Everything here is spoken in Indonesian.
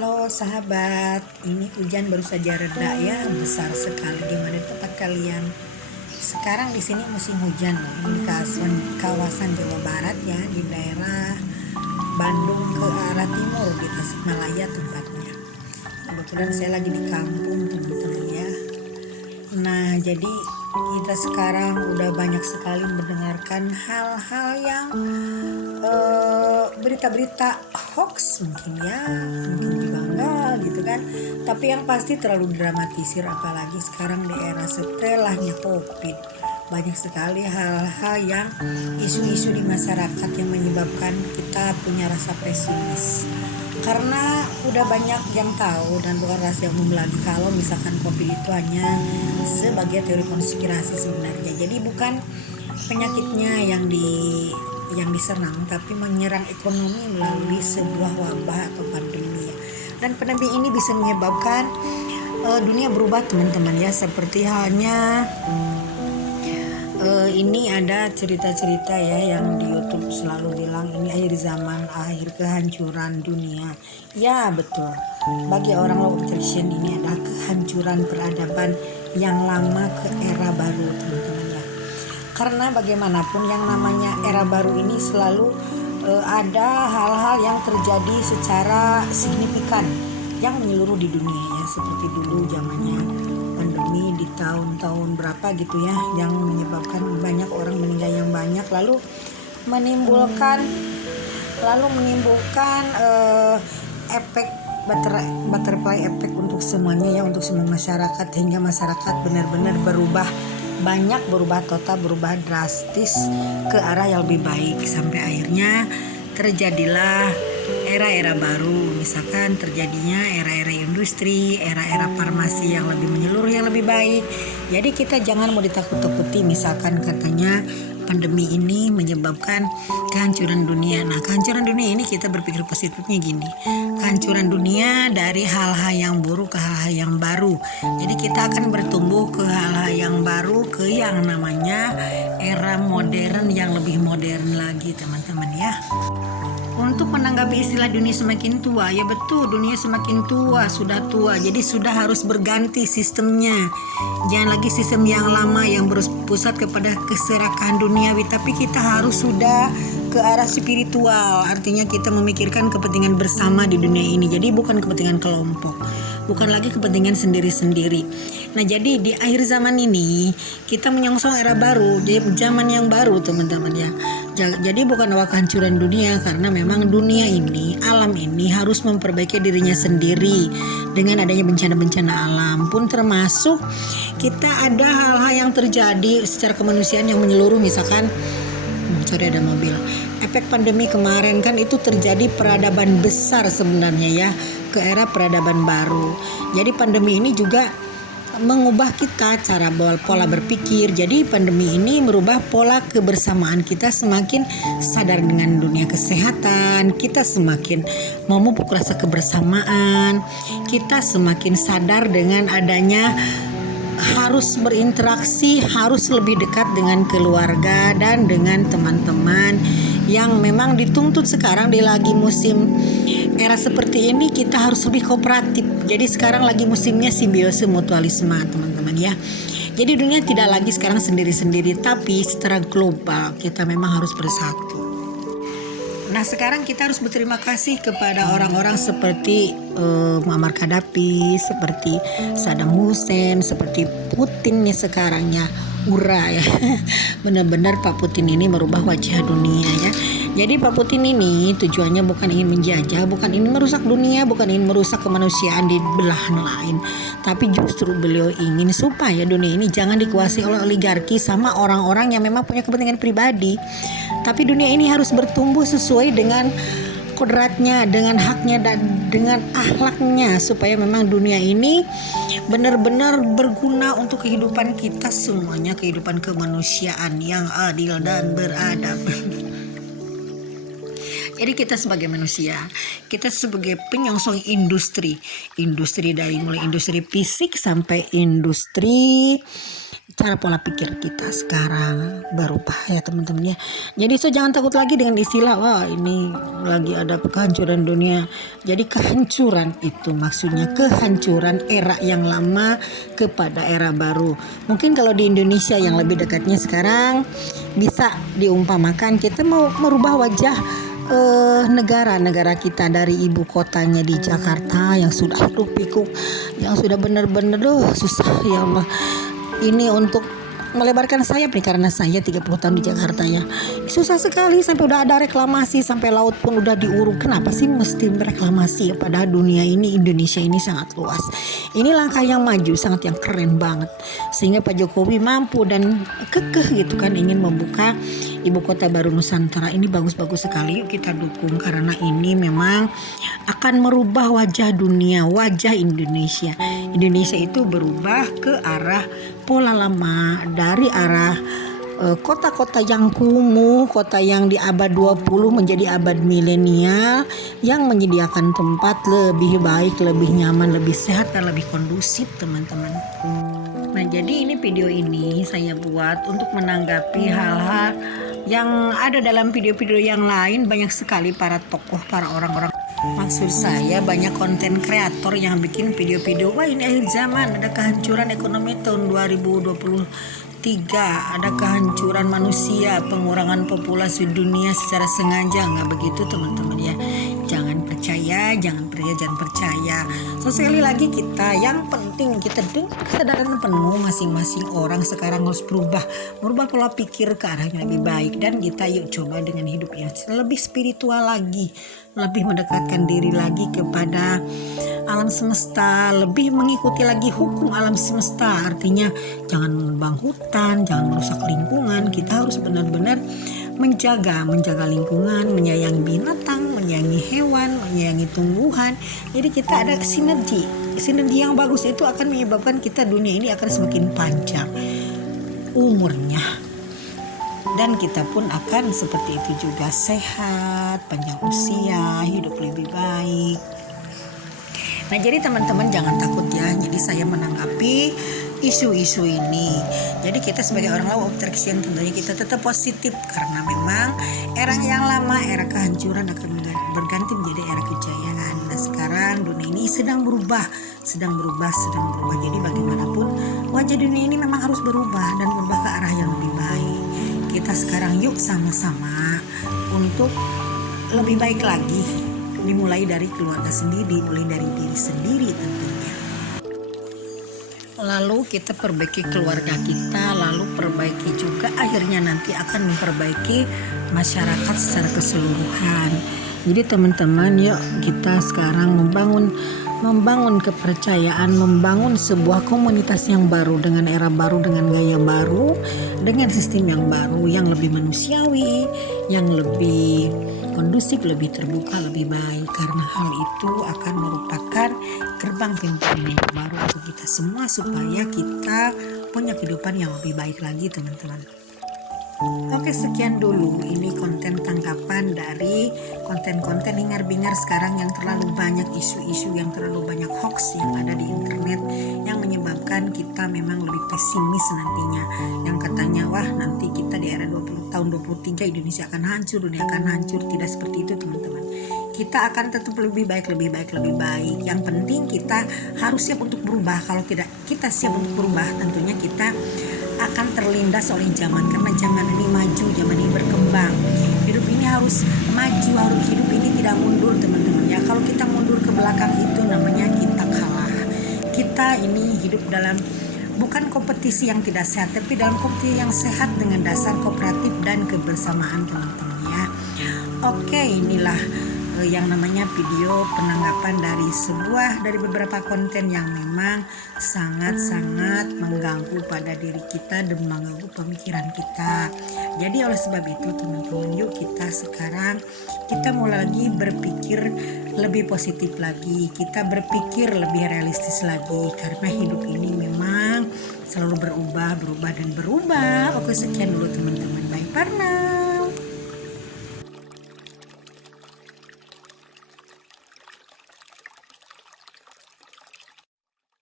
Halo sahabat, ini hujan baru saja reda ya, besar sekali di mana tempat kalian. Sekarang di sini musim hujan loh, ini di kawasan Jawa Barat ya, di daerah Bandung ke arah timur di Tasikmalaya tempatnya. Kebetulan saya lagi di kampung teman-teman ya. Nah, jadi kita sekarang udah banyak sekali mendengarkan hal-hal yang berita-berita hoax mungkin ya, mungkin juga enggak gitu kan. Tapi yang pasti terlalu dramatisir, apalagi sekarang di era setelahnya COVID. Banyak sekali hal-hal yang isu-isu di masyarakat yang menyebabkan kita punya rasa pesimis. Karena udah banyak yang tahu dan bukan rahasia umum lagi kalau misalkan COVID itu hanya sebagai teori konspirasi sebenarnya. Jadi bukan penyakitnya yang diserang, tapi menyerang ekonomi melalui sebuah wabah atau pandemi. Dan pandemi ini bisa menyebabkan dunia berubah teman-teman ya, seperti halnya ini ada cerita-cerita ya yang di YouTube selalu bilang ini akhir zaman, akhir kehancuran dunia. Ya betul, bagi orang law attraction ini adalah kehancuran peradaban yang lama ke era baru teman-teman ya. Karena bagaimanapun yang namanya era baru ini selalu ada hal-hal yang terjadi secara signifikan yang menyeluruh di dunia ya, seperti dulu zamannya pandemi di tahun-tahun berapa gitu ya, yang menyebabkan banyak orang meninggal yang banyak, lalu menimbulkan efek butterfly effect untuk semuanya ya, untuk semua masyarakat, hingga masyarakat benar-benar berubah total, berubah drastis ke arah yang lebih baik, sampai akhirnya terjadilah era-era baru. Misalkan terjadinya era-era industri, era-era farmasi yang lebih menyeluruh, yang lebih baik. Jadi kita jangan mau ditakut-takuti misalkan katanya pandemi ini menyebabkan kehancuran dunia. Nah, kehancuran dunia ini kita berpikir positifnya gini. Kehancuran dunia dari hal-hal yang buruk ke hal-hal yang baru. Jadi kita akan bertumbuh ke hal-hal yang baru, ke yang namanya era modern, yang lebih modern lagi teman-teman ya. Untuk menanggapi istilah dunia semakin tua, ya betul, dunia semakin tua, sudah tua, jadi sudah harus berganti sistemnya. Jangan lagi sistem yang lama yang berpusat kepada keserakahan duniawi, tapi kita harus sudah ke arah spiritual. Artinya kita memikirkan kepentingan bersama di dunia ini, jadi bukan kepentingan kelompok, bukan lagi kepentingan sendiri-sendiri. Nah, jadi di akhir zaman ini kita menyongsong era baru, di zaman yang baru teman-teman ya. Jadi bukan kehancuran dunia, karena memang dunia ini, alam ini harus memperbaiki dirinya sendiri dengan adanya bencana-bencana alam pun, termasuk kita ada hal-hal yang terjadi secara kemanusiaan yang menyeluruh. Misalkan ada mobil, efek pandemi kemarin kan itu terjadi peradaban besar sebenarnya ya, ke era peradaban baru. Jadi pandemi ini juga mengubah kita cara pola berpikir. Jadi pandemi ini merubah pola kebersamaan kita, semakin sadar dengan dunia kesehatan, kita semakin memupuk rasa kebersamaan, kita semakin sadar dengan adanya harus berinteraksi, harus lebih dekat dengan keluarga dan dengan teman-teman yang memang dituntut sekarang di lagi musim era seperti ini. Kita harus lebih kooperatif. Jadi sekarang lagi musimnya simbiosis mutualisme teman-teman ya. Jadi dunia tidak lagi sekarang sendiri-sendiri, tapi secara global kita memang harus bersatu. Nah, sekarang kita harus berterima kasih kepada orang-orang seperti Muammar Gaddafi, seperti Saddam Hussein, seperti Putin nih sekarang ya, ya. Benar-benar Pak Putin ini merubah wajah dunia ya. Jadi Pak Putin ini tujuannya bukan ingin menjajah, bukan ingin merusak dunia, bukan ingin merusak kemanusiaan di belahan lain, tapi justru beliau ingin supaya dunia ini jangan dikuasai oleh oligarki sama orang-orang yang memang punya kepentingan pribadi. Tapi dunia ini harus bertumbuh sesuai dengan kodratnya, dengan haknya, dan dengan akhlaknya, supaya memang dunia ini benar-benar berguna untuk kehidupan kita semuanya, kehidupan kemanusiaan yang adil dan beradab. Jadi kita sebagai manusia, kita sebagai penyongsong industri dari mulai industri fisik sampai industri cara pola pikir kita sekarang berubah ya teman-teman ya. Jadi jangan takut lagi dengan istilah wah ini lagi ada kehancuran dunia. Jadi kehancuran itu maksudnya kehancuran era yang lama kepada era baru. Mungkin kalau di Indonesia yang lebih dekatnya sekarang bisa diumpamakan kita mau merubah wajah negara kita dari ibu kotanya di Jakarta yang sudah hiruk pikuk, yang sudah benar-benar susah ya Allah. Ini untuk melebarkan sayap nih karena saya 30 tahun di Jakarta ya. Susah sekali sampai udah ada reklamasi, sampai laut pun udah diuruk. Kenapa sih mesti reklamasi ya? Padahal dunia ini, Indonesia ini sangat luas. Ini langkah yang maju, sangat yang keren banget. Sehingga Pak Jokowi mampu dan kekeh gitu kan ingin membuka ibu kota baru Nusantara. Ini bagus-bagus sekali, yuk kita dukung karena ini memang akan merubah wajah dunia, wajah Indonesia. Indonesia itu berubah ke arah pola lama, dari arah kota-kota yang kumuh, kota yang di abad 20 menjadi abad milenial yang menyediakan tempat lebih baik, lebih nyaman, lebih sehat dan lebih kondusif teman-teman. Nah jadi ini video ini saya buat untuk menanggapi hal-hal yang ada dalam video-video yang lain. Banyak sekali para tokoh, para orang-orang, maksud saya banyak konten kreator yang bikin video-video wah ini akhir zaman, ada kehancuran ekonomi tahun 2023, ada kehancuran manusia, pengurangan populasi dunia secara sengaja. Nggak begitu teman-teman ya, jangan percaya. Sekali lagi kita yang penting kita dengan kesadaran penuh masing-masing orang sekarang harus merubah pola pikir ke arah yang lebih baik. Dan kita yuk coba dengan hidup yang lebih spiritual lagi, lebih mendekatkan diri lagi kepada alam semesta, lebih mengikuti lagi hukum alam semesta. Artinya jangan menebang hutan, jangan merusak lingkungan. Kita harus benar-benar menjaga lingkungan, menyayangi binatang, menyayangi hewan, menyayangi tumbuhan. Jadi kita ada sinergi yang bagus, itu akan menyebabkan kita dunia ini akan semakin panjang umurnya, dan kita pun akan seperti itu juga, sehat, panjang usia, hidup lebih baik. Nah jadi teman-teman jangan takut ya. Jadi saya menanggapi isu-isu ini. Jadi kita sebagai orang law of attraction tentunya kita tetap positif karena memang era yang lama, era kehancuran akan berganti menjadi era kejayaan. Nah sekarang dunia ini sedang berubah. Jadi bagaimanapun wajah dunia ini memang harus berubah dan berubah ke arah yang lebih baik. Kita sekarang yuk sama-sama untuk lebih baik lagi. Dimulai dari keluarga sendiri, dimulai dari diri sendiri tentunya. Lalu kita perbaiki keluarga kita, lalu perbaiki juga akhirnya nanti akan memperbaiki masyarakat secara keseluruhan. Jadi teman-teman yuk kita sekarang membangun kepercayaan, membangun sebuah komunitas yang baru dengan era baru, dengan gaya baru, dengan sistem yang baru, yang lebih manusiawi, yang lebih kondusif, lebih terbuka, lebih baik. Karena hal itu akan merupakan gerbang pintu dunia yang baru untuk kita semua supaya kita punya kehidupan yang lebih baik lagi teman-teman. Oke, sekian dulu ini konten tanggapan dari konten-konten hingar-bingar sekarang yang terlalu banyak isu-isu, yang terlalu banyak hoax yang ada di internet yang menyebabkan kita memang lebih pesimis nantinya. Yang katanya wah nanti kita di era tahun 23 Indonesia akan hancur, dunia akan hancur. Tidak seperti itu teman-teman. Kita akan tetap lebih baik. Yang penting kita harus siap untuk berubah. Kalau tidak kita siap untuk berubah, tentunya kita akan terlindas oleh zaman, karena zaman ini maju, zaman ini berkembang. Hidup ini harus maju, harus hidup ini tidak mundur teman-teman ya. Kalau kita mundur ke belakang itu namanya kita kalah. Kita ini hidup dalam bukan kompetisi yang tidak sehat, tapi dalam kompetisi yang sehat dengan dasar kooperatif dan kebersamaan teman-teman ya. Oke, inilah yang namanya video penanggapan dari beberapa konten yang memang sangat-sangat mengganggu pada diri kita dan mengganggu pemikiran kita. Jadi oleh sebab itu teman-teman yuk kita sekarang mulai lagi berpikir lebih positif lagi, kita berpikir lebih realistis lagi karena hidup ini memang selalu berubah. Oke, sekian dulu teman-teman. Bye, Parna.